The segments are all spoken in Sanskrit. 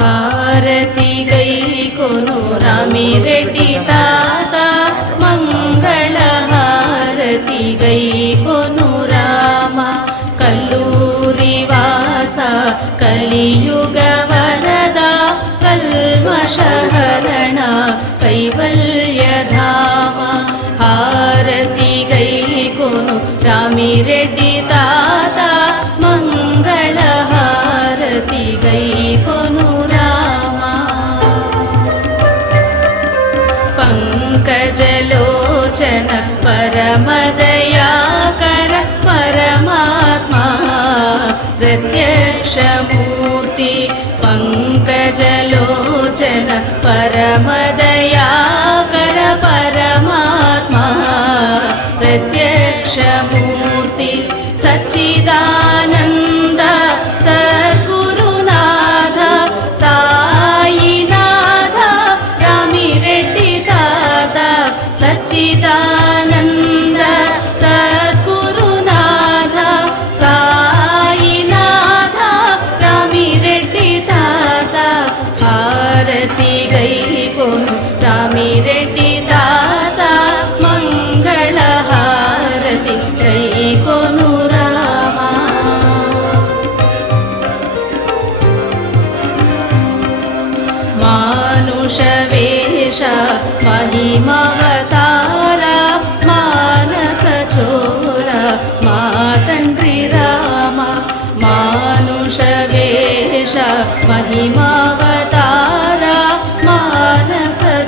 हारती गो रामि रेड्डी ताता मङ्गल हारती गी को राम कल्लूरिवास कलियुगवरदा कल्मषहरण कैवल्यधाम हारती गो रामी रेड्डी ताता पङ्कजलोचन परमदयाकर परमात्मा प्रत्यक्षमूर्ति पङ्कजलोचन परमदयाकर परमात्मा प्रत्यक्षमूर्ति सच्चिदा శాంతి గైకొను రామిరెడ్డి తాత మంగళహారతి గైకొను రామా. మానుష వేష మహిమవతార మానస చోర మా తండ్రి రామ. మానుష వేష మహిమా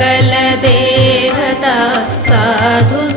सकल देवता साधु